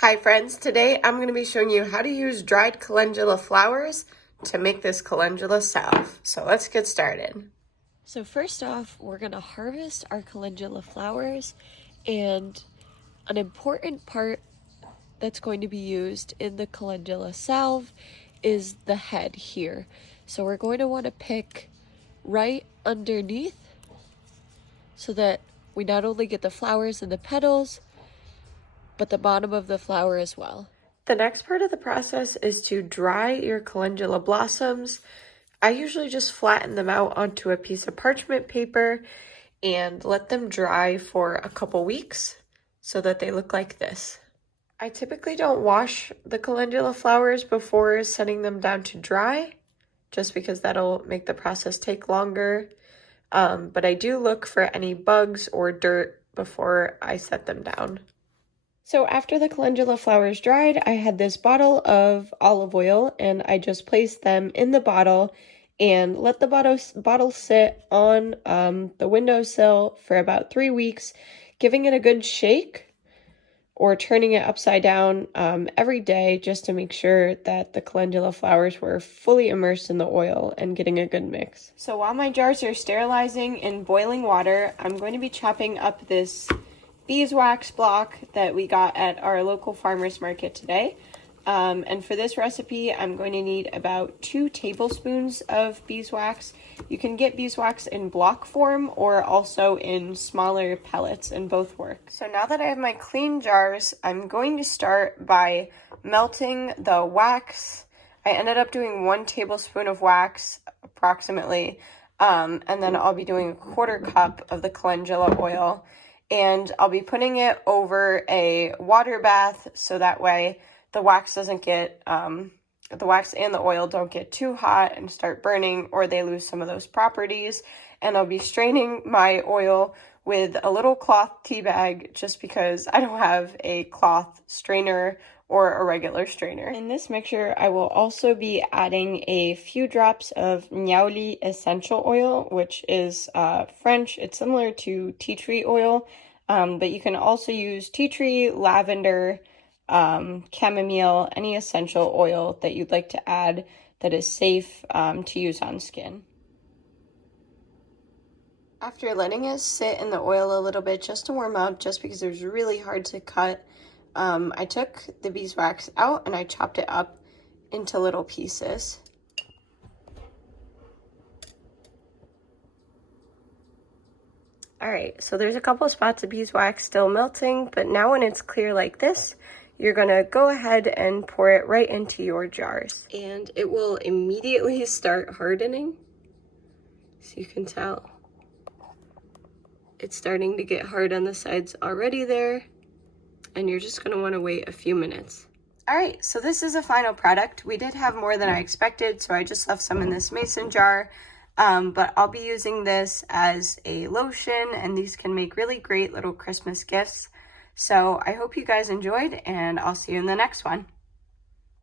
Hi friends, today I'm going to be showing you how to use dried calendula flowers to make this calendula salve. So let's get started. So first off, we're going to harvest our calendula flowers, and an important part that's going to be used in the calendula salve is the head here. So we're going to want to pick right underneath so that we not only get the flowers and the petals, but the bottom of the flower as well. The next part of the process is to dry your calendula blossoms. I usually just flatten them out onto a piece of parchment paper and let them dry for a couple weeks so that they look like this. I typically don't wash the calendula flowers before setting them down to dry, just because that'll make the process take longer. But I do look for any bugs or dirt before I set them down. So after the calendula flowers dried, I had this bottle of olive oil and I just placed them in the bottle and let the bottle sit on the windowsill for about 3 weeks, giving it a good shake or turning it upside down every day just to make sure that the calendula flowers were fully immersed in the oil and getting a good mix. So while my jars are sterilizing in boiling water, I'm going to be chopping up this beeswax block that we got at our local farmer's market today. And for this recipe, I'm going to need about 2 tablespoons of beeswax. You can get beeswax in block form or also in smaller pellets, and both work. So now that I have my clean jars, I'm going to start by melting the wax. I ended up doing 1 tablespoon of wax approximately, and then I'll be doing a 1/4 cup of the calendula oil. And I'll be putting it over a water bath so that way the wax doesn't get, the wax and the oil don't get too hot and start burning, or they lose some of those properties. And I'll be straining my oil with a little cloth tea bag just because I don't have a cloth strainer or a regular strainer. In this mixture, I will also be adding a few drops of niaouli essential oil, which is French. It's similar to tea tree oil, but you can also use tea tree, lavender, chamomile, any essential oil that you'd like to add that is safe to use on skin. After letting it sit in the oil a little bit just to warm up, just because it was really hard to cut, I took the beeswax out and I chopped it up into little pieces. Alright, so there's a couple spots of beeswax still melting, but now when it's clear like this, you're going to go ahead and pour it right into your jars. And it will immediately start hardening. So you can tell it's starting to get hard on the sides already there. And you're just going to want to wait a few minutes. Alright, so this is a final product. We did have more than I expected, so I just left some in this mason jar. But I'll be using this as a lotion, and these can make really great little Christmas gifts. So I hope you guys enjoyed, and I'll see you in the next one.